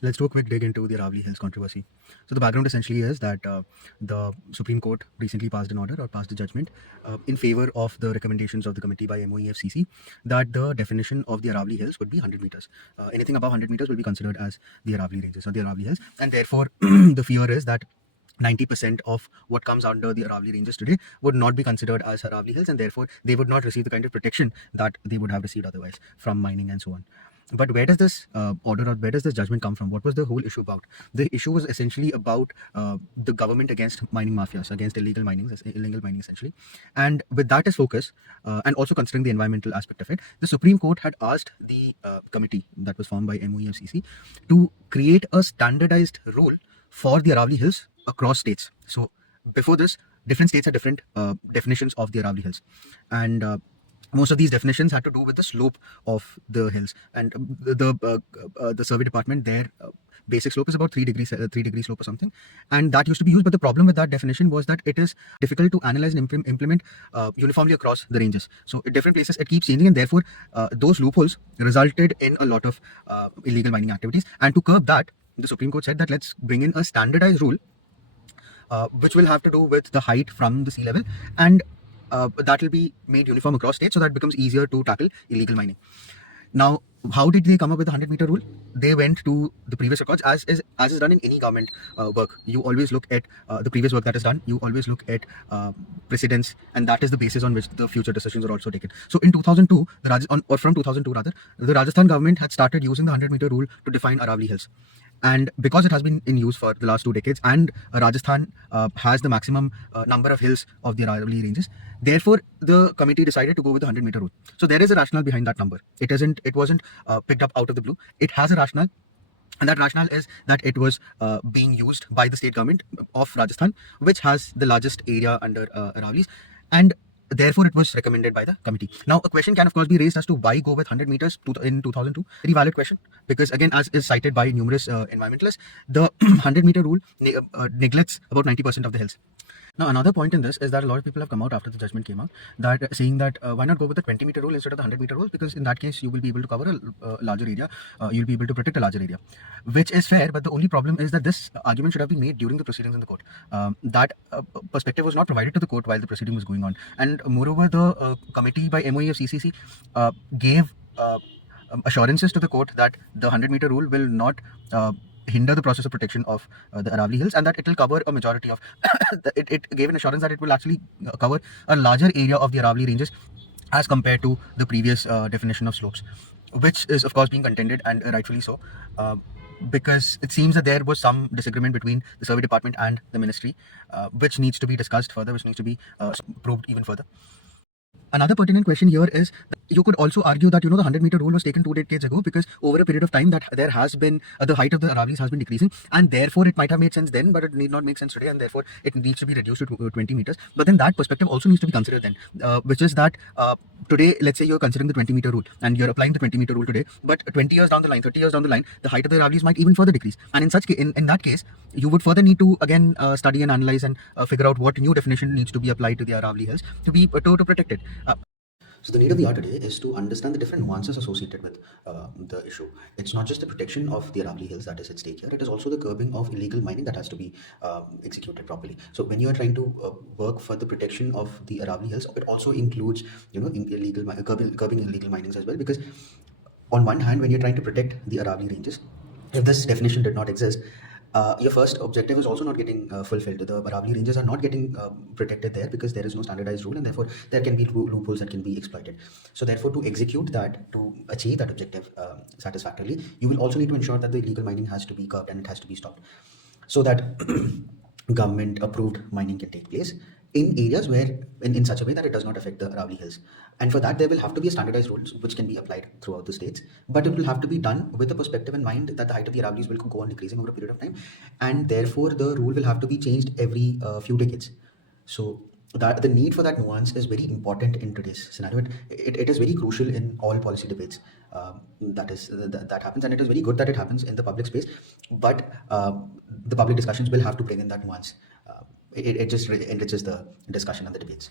let's do a quick dig into the Aravali Hills controversy. So the background essentially is that the Supreme Court recently passed an order or passed a judgment in favor of the recommendations of the committee by MOEFCC that the definition of the Aravali Hills would be 100 meters. Anything above 100 meters will be considered as the Aravali ranges or the Aravali Hills, and therefore the fear is that 90% of what comes under the Aravali ranges today would not be considered as Aravali Hills, and therefore they would not receive the kind of protection that they would have received otherwise from mining and so on. But where does this order or where does this judgment come from? What was the whole issue about? The issue was essentially about the government against mining mafias, against illegal mining essentially. And with that as focus, and also considering the environmental aspect of it, the Supreme Court had asked the committee that was formed by MOEFCC to create a standardized rule for the Aravali Hills across states. So before this, different states had different definitions of the Aravali Hills, and most of these definitions had to do with the slope of the hills, and the survey department, their basic slope is about 3 degree slope or something, and that used to be used. But the problem with that definition was that it is difficult to analyze and implement uniformly across the ranges. So in different places it keeps changing, and therefore those loopholes resulted in a lot of illegal mining activities. And to curb that, the Supreme Court said that let's bring in a standardized rule which will have to do with the height from the sea level, and that will be made uniform across states, so that it becomes easier to tackle illegal mining. Now, how did they come up with the 100-meter rule? They went to the previous records, as is done in any government work. You always look at the previous work that is done. You always look at precedents, and that is the basis on which the future decisions are also taken. So in 2002, from 2002 rather, the Rajasthan government had started using the 100-meter rule to define Aravali Hills. And because it has been in use for the last 2 decades, and Rajasthan has the maximum number of hills of the Aravali ranges, therefore the committee decided to go with the 100-meter rule. So there is a rationale behind that number. It wasn't picked up out of the blue. It has a rationale, and that rationale is that it was being used by the state government of Rajasthan, which has the largest area under Aravalis, and therefore it was recommended by the committee. Now a question can of course be raised as to why go with 100 meters in 2002. Very valid question, because again, as is cited by numerous environmentalists, the 100-meter rule neglects about 90% of the hills. Now, another point in this is that a lot of people have come out after the judgment came out, that saying that why not go with the 20-meter rule instead of the 100-meter rule, because in that case you will be able to cover a larger area, you'll be able to protect a larger area, which is fair. But the only problem is that this argument should have been made during the proceedings in the court. That perspective was not provided to the court while the proceeding was going on, and moreover the committee by MOEFCC gave assurances to the court that the 100-meter rule will not hinder the process of protection of the Aravali Hills, and that it will cover a majority of it gave an assurance that it will actually cover a larger area of the Aravali ranges as compared to the previous definition of slopes, which is of course being contended, and rightfully so, because it seems that there was some disagreement between the survey department and the ministry, which needs to be discussed further, which needs to be probed even further. Another pertinent question here is that you could also argue that the 100-meter rule was taken 2 decades ago, because over a period of time that there has been the height of the Aravalis has been decreasing, and therefore it might have made sense then, but it need not make sense today, and therefore it needs to be reduced to 20 meters. But then that perspective also needs to be considered then, which is that today, let's say you're considering the 20-meter rule and you're applying the 20-meter rule today, but 20 years down the line, 30 years down the line, the height of the Aravalis might even further decrease, and in that case you would further need to again study and analyze and figure out what new definition needs to be applied to the Aravali Hills to protect it. So the need of the hour today is to understand the different nuances associated with the issue. It's not just the protection of the Aravali Hills that is at stake here. It is also the curbing of illegal mining that has to be executed properly. So when you are trying to work for the protection of the Aravali Hills, it also includes curbing illegal minings as well. Because on one hand, when you're trying to protect the Aravali ranges, if this definition did not exist, your first objective is also not getting fulfilled. The Aravali ranges are not getting protected there because there is no standardized rule, and therefore there can be loopholes that can be exploited. So therefore, to execute that, to achieve that objective satisfactorily, you will also need to ensure that the illegal mining has to be curbed and it has to be stopped, so that government approved mining can take place in areas where in such a way that it does not affect the Aravali Hills. And for that, there will have to be a standardized rules which can be applied throughout the states, but it will have to be done with the perspective in mind that the height of the Aravalis will go on decreasing over a period of time, and therefore the rule will have to be changed every few decades. So that the need for that nuance is very important in today's scenario. It is very crucial in all policy debates that happens, and it is very good that it happens in the public space, but the public discussions will have to bring in that nuance. It just enriches the discussion and the debates.